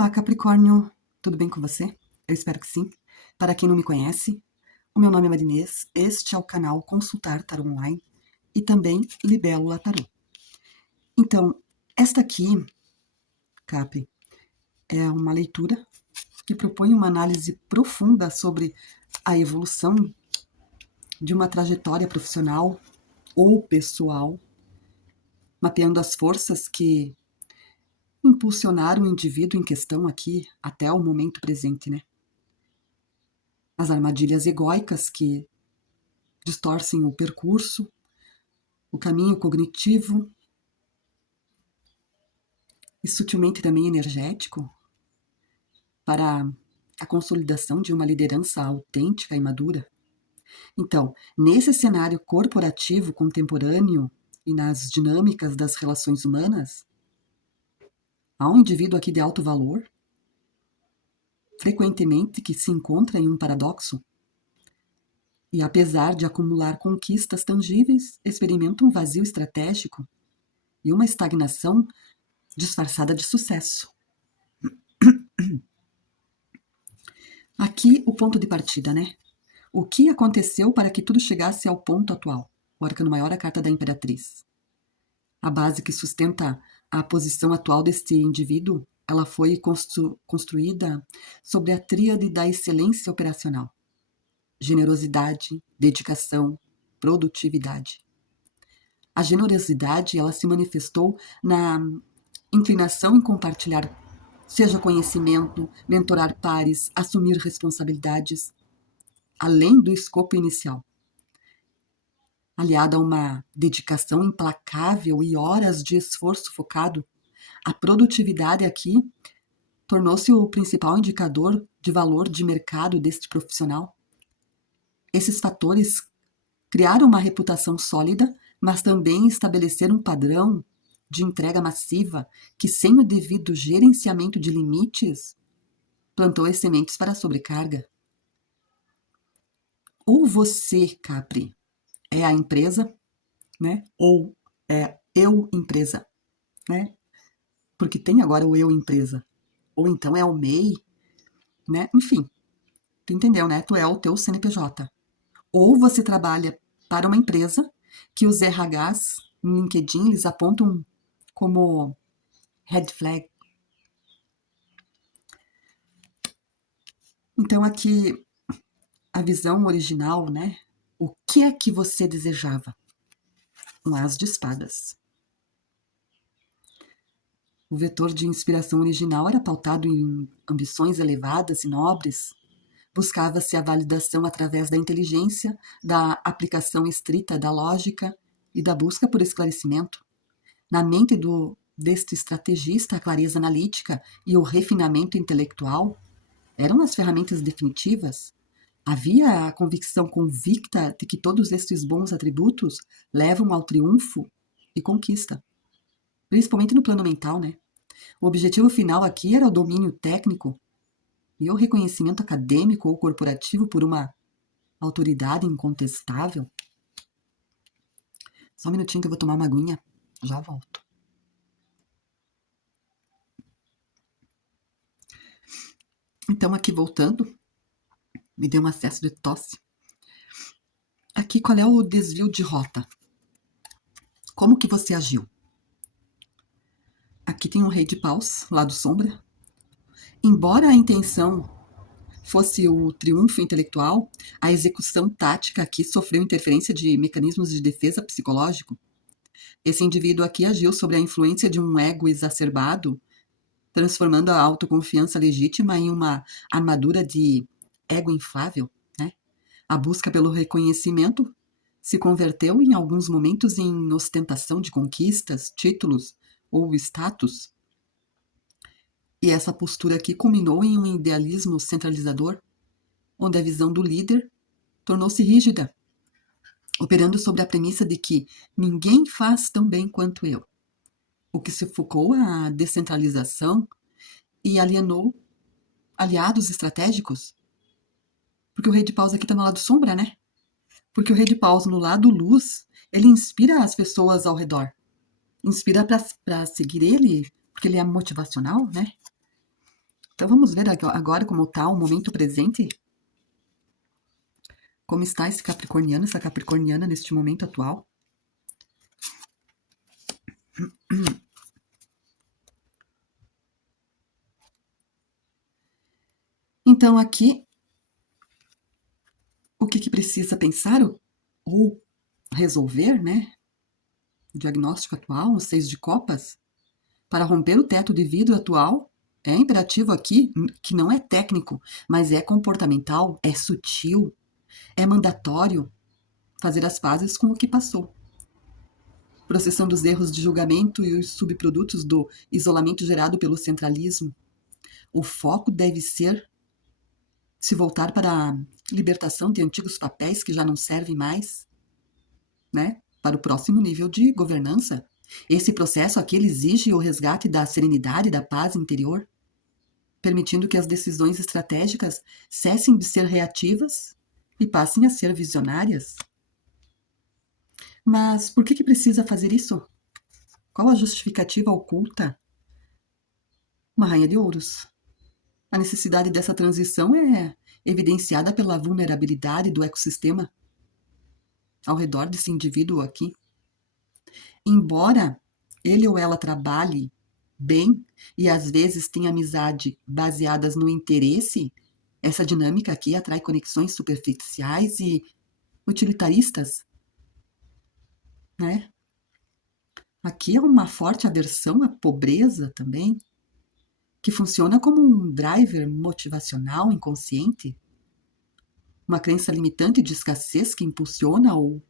Olá, Capricórnio! Tudo bem com você? Eu espero que sim. Para quem não me conhece, o meu nome é Marinês, este é o canal Consultar Tarô Online e também Libélula Tarô. Então, esta aqui, Capri, é uma leitura que propõe uma análise profunda sobre a evolução de uma trajetória profissional ou pessoal, mapeando as forças que impulsionaram o indivíduo em questão aqui até o momento presente, né? As armadilhas egóicas que distorcem o percurso, o caminho cognitivo e sutilmente também energético para a consolidação de uma liderança autêntica e madura. Então, nesse cenário corporativo contemporâneo e nas dinâmicas das relações humanas, há um indivíduo aqui de alto valor, frequentemente que se encontra em um paradoxo e, apesar de acumular conquistas tangíveis, experimenta um vazio estratégico e uma estagnação disfarçada de sucesso. Aqui o ponto de partida, né? O que aconteceu para que tudo chegasse ao ponto atual? O arcano maior, a carta da Imperatriz. A base que sustenta a posição atual deste indivíduo, ela foi construída sobre a tríade da excelência operacional. Generosidade, dedicação, produtividade. A generosidade, ela se manifestou na inclinação em compartilhar, seja conhecimento, mentorar pares, assumir responsabilidades, além do escopo inicial. Aliada a uma dedicação implacável e horas de esforço focado, a produtividade aqui tornou-se o principal indicador de valor de mercado deste profissional. Esses fatores criaram uma reputação sólida, mas também estabeleceram um padrão de entrega massiva que, sem o devido gerenciamento de limites, plantou as sementes para a sobrecarga. Ou você, Capri, é a empresa, né? Ou é eu empresa, né? Porque tem agora o eu empresa. Ou então é o MEI, né? Enfim, tu entendeu, né? Tu é o teu CNPJ. Ou você trabalha para uma empresa que os RHs no LinkedIn eles apontam como red flag. Então aqui a visão original, né? O que é que você desejava? Um as de espadas. O vetor de inspiração original era pautado em ambições elevadas e nobres. Buscava-se a validação através da inteligência, da aplicação estrita da lógica e da busca por esclarecimento. Na mente deste estrategista, a clareza analítica e o refinamento intelectual eram as ferramentas definitivas. Havia a convicção convicta de que todos estes bons atributos levam ao triunfo e conquista, principalmente no plano mental, né? O objetivo final aqui era o domínio técnico e o reconhecimento acadêmico ou corporativo por uma autoridade incontestável. Só um minutinho que eu vou tomar uma aguinha, já volto. Então, aqui voltando, me deu um acesso de tosse. Aqui, qual é o desvio de rota? Como que você agiu? Aqui tem um rei de paus, lado sombra. Embora a intenção fosse o triunfo intelectual, a execução tática aqui sofreu interferência de mecanismos de defesa psicológico. Esse indivíduo aqui agiu sob a influência de um ego exacerbado, transformando a autoconfiança legítima em uma armadura de ego inflável, né? A busca pelo reconhecimento se converteu em alguns momentos em ostentação de conquistas, títulos ou status. E essa postura aqui culminou em um idealismo centralizador, onde a visão do líder tornou-se rígida, operando sobre a premissa de que ninguém faz tão bem quanto eu, o que sufocou a descentralização e alienou aliados estratégicos. Porque o rei de paus aqui está no lado sombra, né? Porque o rei de paus no lado luz, ele inspira as pessoas ao redor. Inspira para seguir ele, porque ele é motivacional, né? Então vamos ver agora como está o momento presente? Como está esse capricorniano, essa capricorniana neste momento atual? Então aqui, o que precisa pensar ou resolver, né? O diagnóstico atual, o 6 de copas, para romper o teto de vidro atual, é imperativo aqui, que não é técnico, mas é comportamental, é sutil, é mandatório fazer as pazes com o que passou. Processando os erros de julgamento e os subprodutos do isolamento gerado pelo centralismo, o foco deve ser se voltar para a libertação de antigos papéis que já não servem mais, né? Para o próximo nível de governança. Esse processo aqui ele exige o resgate da serenidade e da paz interior, permitindo que as decisões estratégicas cessem de ser reativas e passem a ser visionárias. Mas por que precisa fazer isso? Qual a justificativa oculta? Uma rainha de ouros. A necessidade dessa transição é evidenciada pela vulnerabilidade do ecossistema ao redor desse indivíduo aqui. Embora ele ou ela trabalhe bem e às vezes tenha amizade baseadas no interesse, essa dinâmica aqui atrai conexões superficiais e utilitaristas, né? Aqui é uma forte aversão à pobreza também, que funciona como um driver motivacional inconsciente, uma crença limitante de escassez que impulsiona o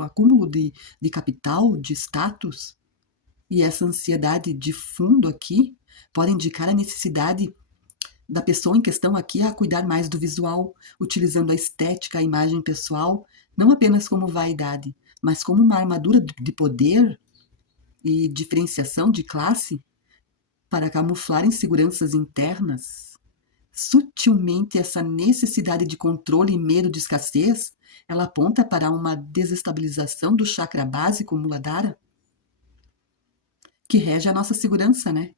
acúmulo de capital, de status. E essa ansiedade de fundo aqui pode indicar a necessidade da pessoa em questão aqui a cuidar mais do visual, utilizando a estética, a imagem pessoal, não apenas como vaidade, mas como uma armadura de poder e diferenciação de classe para camuflar inseguranças internas. Sutilmente, essa necessidade de controle e medo de escassez, ela aponta para uma desestabilização do chakra básico Muladhara, que rege a nossa segurança, né?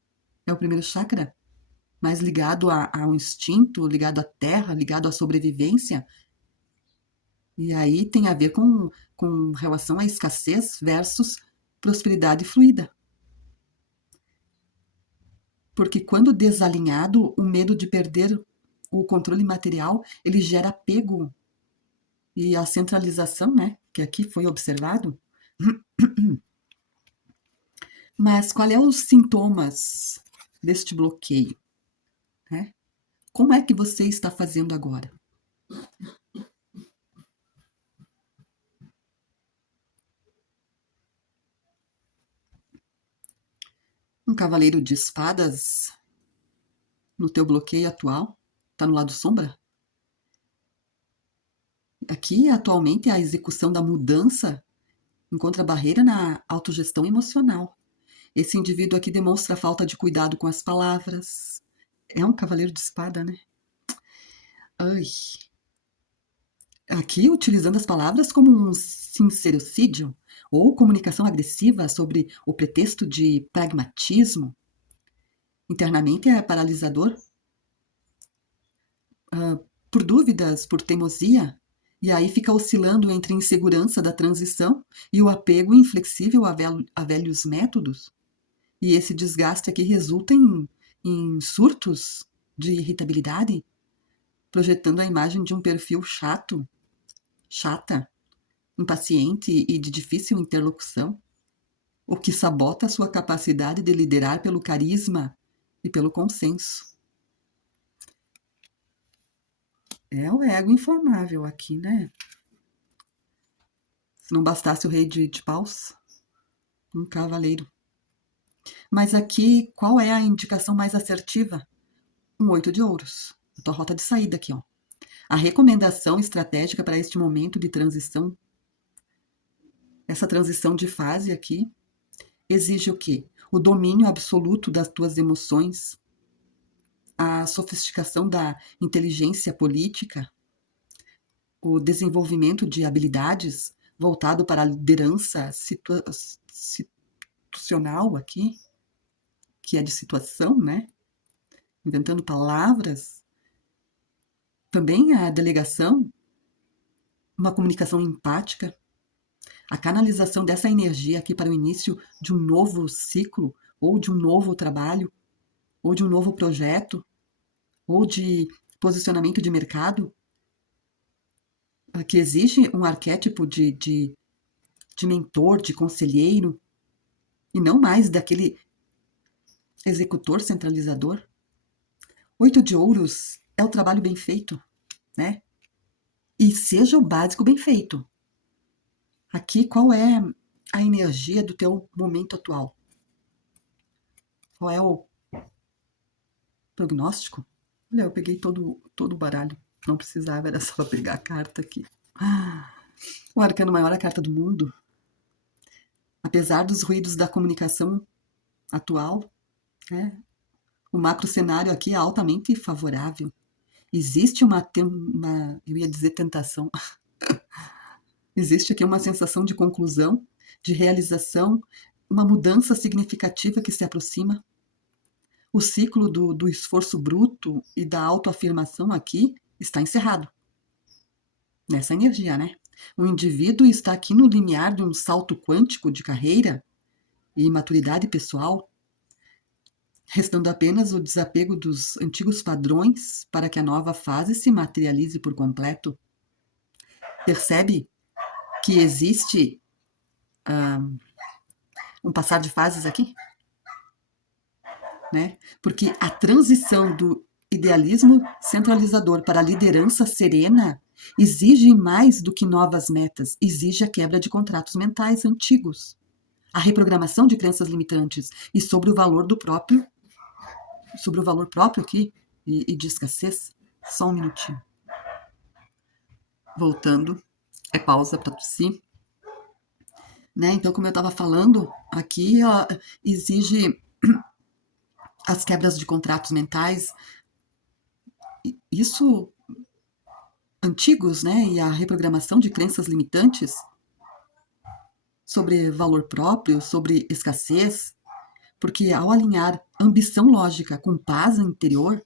É o primeiro chakra, mais ligado ao instinto, ligado à terra, ligado à sobrevivência. E aí tem a ver com relação à escassez versus prosperidade fluida. Porque quando desalinhado, o medo de perder o controle material, ele gera apego. E a centralização, né, que aqui foi observado. Mas qual é os sintomas deste bloqueio? Né? Como é que você está fazendo agora? Um cavaleiro de espadas no teu bloqueio atual? Está no lado sombra? Aqui, atualmente, a execução da mudança encontra barreira na autogestão emocional. Esse indivíduo aqui demonstra falta de cuidado com as palavras. É um cavaleiro de espada, né? Ai. Aqui, utilizando as palavras como um sincericídio ou comunicação agressiva sobre o pretexto de pragmatismo, internamente é paralisador, por dúvidas, por teimosia, e aí fica oscilando entre a insegurança da transição e o apego inflexível a velhos métodos. E esse desgaste aqui resulta em surtos de irritabilidade, projetando a imagem de um perfil chato, chata, impaciente e de difícil interlocução, o que sabota a sua capacidade de liderar pelo carisma e pelo consenso. É o ego inflamável aqui, né? Se não bastasse o rei de paus, um cavaleiro. Mas aqui, qual é a indicação mais assertiva? Um 8 de ouros. A tua rota de saída aqui, ó. A recomendação estratégica para este momento de transição, essa transição de fase aqui, exige o quê? O domínio absoluto das tuas emoções, a sofisticação da inteligência política, o desenvolvimento de habilidades voltado para a liderança institucional aqui, que é de situação, né? Inventando palavras. Também a delegação, uma comunicação empática, a canalização dessa energia aqui para o início de um novo ciclo, ou de um novo trabalho, ou de um novo projeto, ou de posicionamento de mercado, que exige um arquétipo de mentor, de conselheiro, e não mais daquele executor centralizador. 8 de ouros é o trabalho bem feito, né? E seja o básico bem feito. Aqui, qual é a energia do teu momento atual? Qual é o prognóstico? Olha, eu peguei todo o baralho. Não precisava, era só pegar a carta aqui. O arcano maior é a carta do mundo. Apesar dos ruídos da comunicação atual, né, o macro cenário aqui é altamente favorável. Existe uma eu ia dizer tentação, existe aqui uma sensação de conclusão, de realização, uma mudança significativa que se aproxima. O ciclo do esforço bruto e da autoafirmação aqui está encerrado. Nessa energia, né? O indivíduo está aqui no limiar de um salto quântico de carreira e maturidade pessoal, restando apenas o desapego dos antigos padrões para que a nova fase se materialize por completo. Percebe que existe um passar de fases aqui? Né? Porque a transição do idealismo centralizador para a liderança serena exige mais do que novas metas, exige a quebra de contratos mentais antigos, a reprogramação de crenças limitantes e sobre o valor próprio aqui e de escassez. Só um minutinho. Voltando, é pausa para tossir. Né? Então, como eu estava falando, aqui ó, exige as quebras de contratos mentais, isso antigos, né? E a reprogramação de crenças limitantes sobre valor próprio, sobre escassez, porque ao alinhar ambição lógica com paz interior,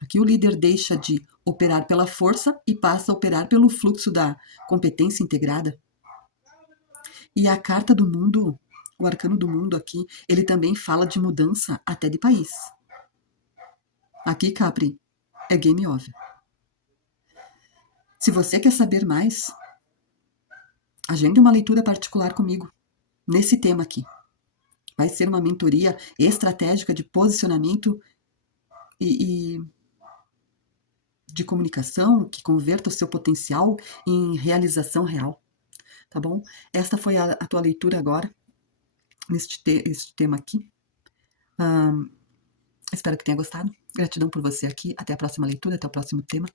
aqui o líder deixa de operar pela força e passa a operar pelo fluxo da competência integrada. E a carta do mundo, o arcano do mundo aqui, ele também fala de mudança até de país. Aqui, Capri, é game over. Se você quer saber mais, agende uma leitura particular comigo, nesse tema aqui. Vai ser uma mentoria estratégica de posicionamento e de comunicação que converta o seu potencial em realização real. Tá bom? Esta foi a tua leitura agora, este tema aqui. Espero que tenha gostado. Gratidão por você aqui. Até a próxima leitura, até o próximo tema.